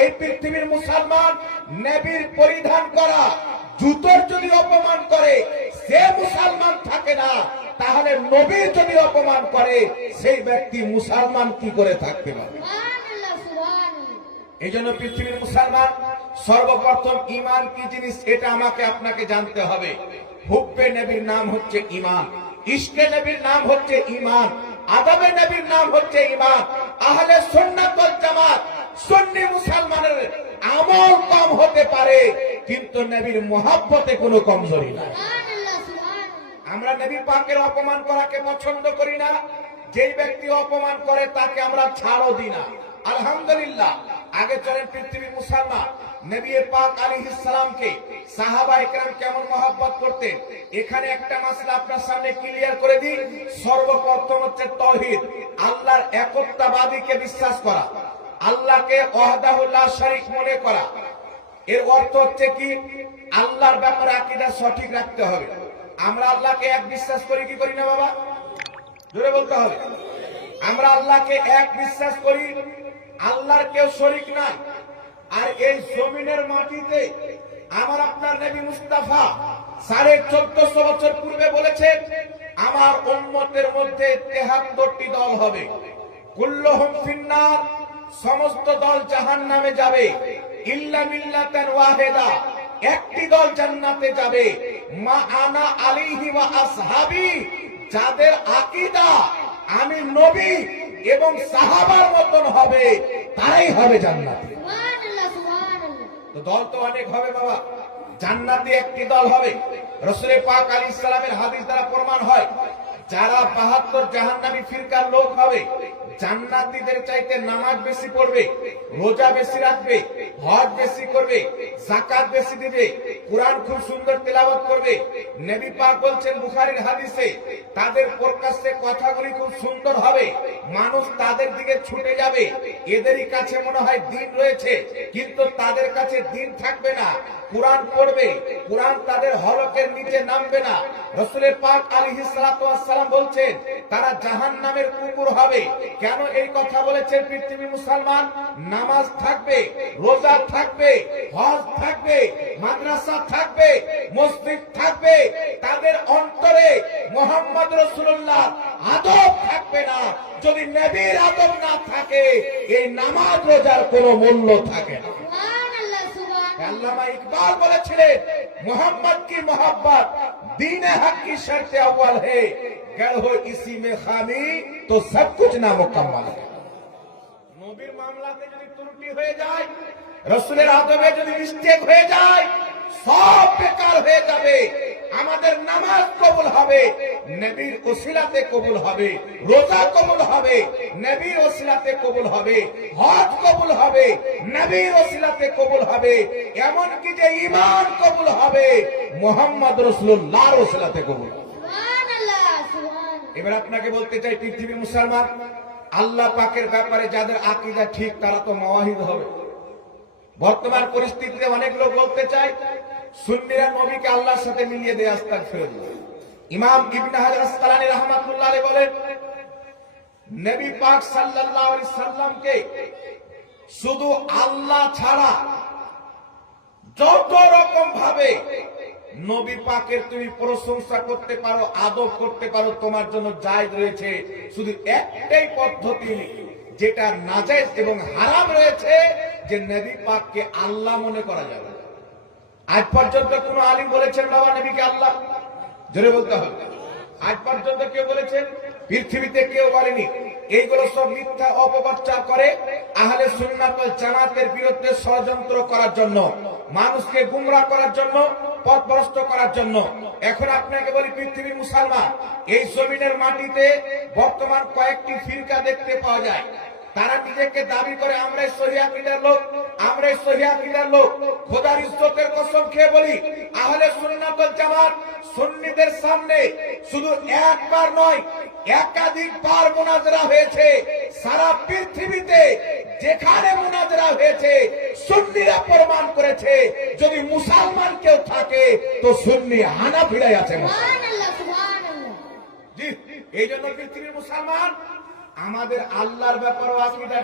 এই পৃথিবীর মুসলমান নবীর পরিধান করা জুতোর যদি অপমান করে সে মুসলমান থাকে না, তাহলে নবীর যদি অপমান করে সেই ব্যক্তি মুসলমান কি করে থাকতে পারে? এই জন্য পৃথিবীর মুসলমান সর্বপ্রথম ঈমান কি জিনিস এটা আমাকে আপনাকে জানতে হবে। হুব্বে নবীর নাম হচ্ছে ঈমান, ইশকে নবীর নাম হচ্ছে ঈমান, আদবে নবীর নাম হচ্ছে ঈমান। আহলে সুন্নাত ওয়াল জামাত সুন্নি মুসলমানের আমল কম হতে পারে কিন্তু নবীর মুহাব্বতে কোনো কমজোরি নাই। আমরা নবী পাকের অপমান করাকে পছন্দ করি না, যেই ব্যক্তি অপমান করে তাকে আমরা ছাড়ও দিই না। আলহামদুলিল্লাহ, আগে চলেন পৃথিবীর মুসলমান নবী পাক আলাইহিস সালামকে সাহাবায়ে কেরাম কেমন মহব্বত করতেন। এখানে একটা মাসলা আপনার সামনে ক্লিয়ার করে দিই। সর্বপ্রথম হচ্ছে তাওহীদ, আল্লাহর একত্ববাদীকে বিশ্বাস করা, আল্লাহকে ওয়াহদাহু লা শারীক মনে করা। এর অর্থ হচ্ছে কি, আল্লাহর ব্যাপারে আকীদা সঠিক রাখতে হবে। আমরা আল্লাহকে এক বিশ্বাস করি কি করি না বাবা? জোরে বলতে হবে। আমরা আল্লাহকে এক বিশ্বাস করি, আল্লাহর কেউ শরীক নাই। আর এই জমিনের মাটিতে আমার আপনার নবী মুস্তাফা 1450 বছর পূর্বে বলেছেন, আমার উম্মতের মধ্যে 73টি দল হবে, কুল্লুহুম ফিন্নার, সমস্ত দল জাহান্নামে যাবে, ইল্লা মিল্লাতান ওয়াহিদা, একটি দল জান্নাতে যাবে, মা আনা আলাইহি ওয়া আসহাবি, যাদের আকীদা আমি নবী এবং সাহাবার মতন হবে তারাই হবে জান্নাতে। তো দল তো অনেক হবে বাবা, জান্নাতে একটি দল হবে। রাসূল পাক আলাইহিস সালামের হাদিস দ্বারা প্রমাণ হয়, যারা 72 জাহান্নামী ফিরকার লোক হবে, জান্নাতীদের চাইতে নামাজ বেশি পড়বে, রোজা বেশি রাখবে, হজ বেশি করবে, যাকাত বেশি দিবে, কুরআন খুব সুন্দর তেলাওয়াত করবে। নবী পাক বলছেন বুখারীর হাদিসে, তাদের প্রকাশ্যে কথাগুলি খুব সুন্দর হবে, মানুষ তাদের দিকে ছুটে যাবে। এদেরই কাছে মনে হয় দিন রয়েছে, কিন্তু তাদের কাছে দিন থাকবে না। কুরআন পড়বে, কুরআন তাদের হলকের নিচে নামবে না। রাসূল পাক আলাইহিস সালাতু ওয়াস সালাম বলছেন, তারা জাহান্নামের কুকুর হবে। কেন এই কথা বলেছেন? পৃথিবীর মুসলমান নামাজ থাকবে, রোজা থাকবে, হজ থাকবে, মাদ্রাসা থাকবে, মসজিদ থাকবে, তাদের অন্তরে মুহাম্মদ রাসূলুল্লাহ আদব থাকবে না। যদি নবীর আদব না থাকে এই নামাজ রোজার কোনো মূল্য থাকে না। আল্লামা ইকবাল বলেছিলেন, मोहम्मद की मोहब्बत दीन हक की शर्त अव्वल है, गर हो इसी में खामी तो सब कुछ नामुकम्मल है। নবীর মামলাতে যদি ত্রুটি হয়ে যায়, রাসূলের আদবে যদি মিস্টেক হয়ে যায়, সব বেকার হয়ে যাবে। আমাদের নামাজ কবুল হবে, নবীর ওসিলাতে কবুল হবে, রোজা কবুল হবে, নবীর ওসিলাতে কবুল হবে, হজ কবুল হবে, নবীর ওসিলাতে কবুল হবে, এমন কি যে ঈমান কবুল হবে মুহাম্মদ রাসূলুল্লাহর ওসিলাতে কবুল হবে। সুবহানাল্লাহ, সুবহানাল্লাহ। এবার আপনাকে বলতে চাই, পৃথিবীর মুসলমান আল্লাহ পাকের ব্যাপারে যাদের আকীদা ঠিক তারা তো মুওয়াহিদ হবে। বর্তমান পরিস্থিতিতে অনেক লোক বলতে চায় সুন্নিরা নবীকে আল্লাহর সাথে মিলিয়ে দেয়, আস্তাগফিরুল্লাহ। ইমাম ইবনে হাজার আসকালানী রাহমাতুল্লাহ আলাইহি বলেন, নবী পাক সাল্লাল্লাহু আলাইহি সাল্লামকে শুধু আল্লাহ ছাড়া যত রকম ভাবে নবী পাকের তুমি প্রশংসা করতে পারো, আদব করতে পারো, তোমার জন্য জায়েজ রয়েছে। শুধু একটাই পদ্ধতি যেটা নাজায়েজ এবং হারাম রয়েছে, যে নবী পাককে আল্লাহ মনে করা যাবে। আজ পর্যন্ত কোন আলিম বলেছেন বাবা নবীকে আল্লাহ? জোরে বলতে হবে। আজ পর্যন্ত কেউ বলেছেন? পৃথিবীতে কেউ বলেনি। এইগুলো সব মিথ্যা অপপ্রচার করে আহলে সুন্নাত ওয়াল জামাতের বিরুদ্ধে ষড়যন্ত্র করার জন্য, মানুষকে গুমরাহ করার জন্য, পথভ্রষ্ট করার জন্য। এখন আপনাকে বলি, পৃথিবীর মুসলমান এই জমিনের মাটিতে বর্তমান কয়েকটি ফিরকা দেখতে পাওয়া যায়। তারা নিজেকে দাবি করে আমরাই সহিহ আকীদার লোক, আমরাই সহিহ আকীদার লোক। খোদার ইজ্জতের কসম খেয়ে বলি, আহলে সুন্নাত ওয়াল জামাত সুন্নিদের সামনে শুধু একবার নয় একাধিকবার মুনাজারা হয়েছে। সারা পৃথিবীতে যেখানে মুনাজারা হয়েছে সুন্নিরা প্রমাণ করেছে যদি মুসলমান কেউ থাকে তো সুন্নি হানাফিরাই আছে। সুবহানাল্লাহ, সুবহানাল্লাহ। জি, এই জন্য পৃথিবীর মুসলমান আমাদের আল্লাহর ব্যাপারে আকীদা